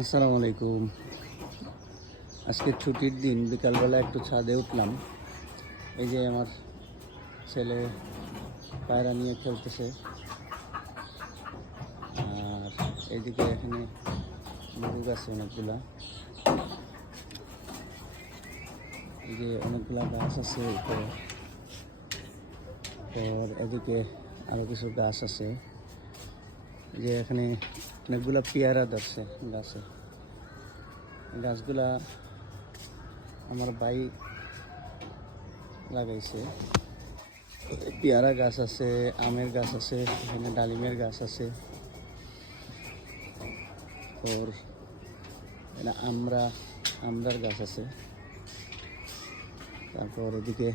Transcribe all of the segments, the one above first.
আসসালামু আলাইকুম। আজকে ছুটির দিন, বিকালবেলা একটু ছাদে উঠলাম। এই যে আমার ছেলে পায়রা নিয়ে খেলতেছে, আর এইদিকে এখানে লেবু গাছ অনেকগুলা, এই যে অনেকগুলা গাছ আছে উপরে। আর এদিকে আরও কিছু গাছ আছে, যে এখানে অনেকগুলা পেয়ারা ধরছে গাছে। গাছগুলা আমার ভাই লাগাইছে। পেয়ারা গাছ আছে, আমের গাছ আছে, এখানে ডালিমের গাছ আছে, তোর এখানে আমরার গাছ আছে। তারপর এদিকে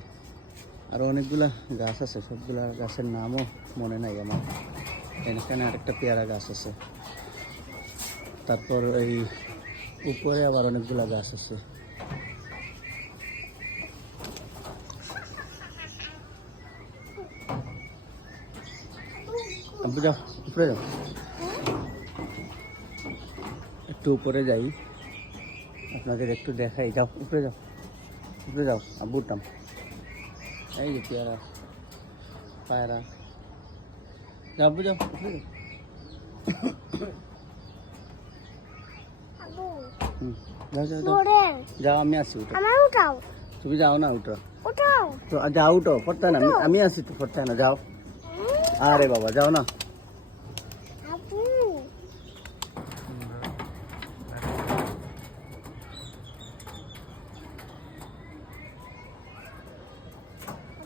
আরও অনেকগুলা গাছ আছে, সবগুলা গাছের নামও মনে নাই আমার। এখানে আরেকটা পেয়ারা গাছ আছে। তারপর এই উপরে আবার অনেকগুলা গাছ আছে। আব্বু যাও, উপরে যাও, একটু উপরে যাই, আপনাদের একটু দেখাই। যাও উপরে যাও, উপরে যাও, আব্বু উঠতাম। এই যে পেয়ারা পায়রা, যাও আব্বু যাও, উপরে যাও। যাও যাও যাও যাও, আমি আসি, উঠো। তুমি যাও না, উঠো তো, যাও উঠো, পড়তে না, আমি আসি তো, পড়তে না, যাও। আরে বাবা, যাও না।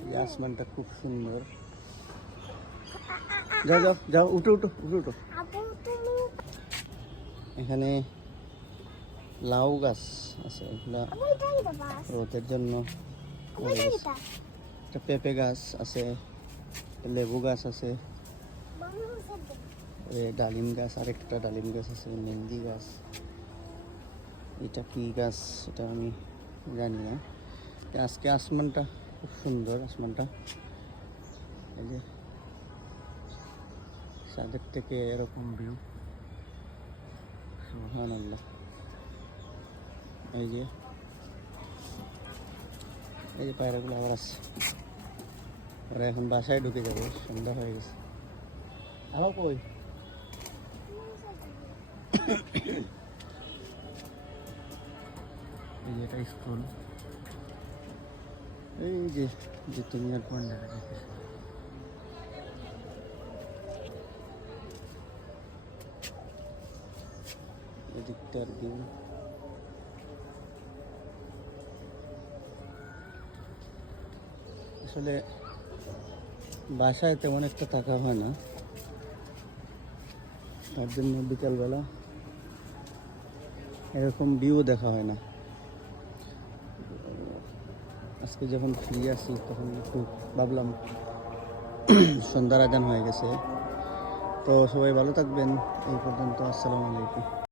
এই আসমানটা খুব সুন্দর। যাও যাও যাও, উঠো উঠো উঠো উঠো। এখানে লাউ গাছ আছে, এগুলা রোদের জন্য। একটা পেঁপে গাছ আছে, লেবু গাছ আছে, ডালিম গাছ, আরেকটা ডালিম গাছ আছে, মেহেন্দি গাছ। এটা কি গাছ এটা আমি জানি না। আজকে আসমানটা খুব সুন্দর, আসমানটা এই যে ছাদের থেকে এরকম ভিউ, সুবহানাল্লাহ। এই যে পায়রাগুলো আবার আসছে, ওরা এখন বাসায় ঢুকে যাবে, সন্ধ্যা হয়ে গেছে। আবার কই এই যে এটা স্কুল, এই যে তুমি আর পয়েন্ট দেখা যাচ্ছে। এদিকটার ভিউ, আসলে বাসায় তেমন একটা থাকা হয় না, তার জন্য বিকালবেলা এরকম ভিউ দেখা হয় না। আজকে যখন ফ্রি আছি তখন একটু ভাবলাম, সন্ধ্যার আজান হয়ে গেছে। তো সবাই ভালো থাকবেন, এই পর্যন্ত। আসসালামু আলাইকুম।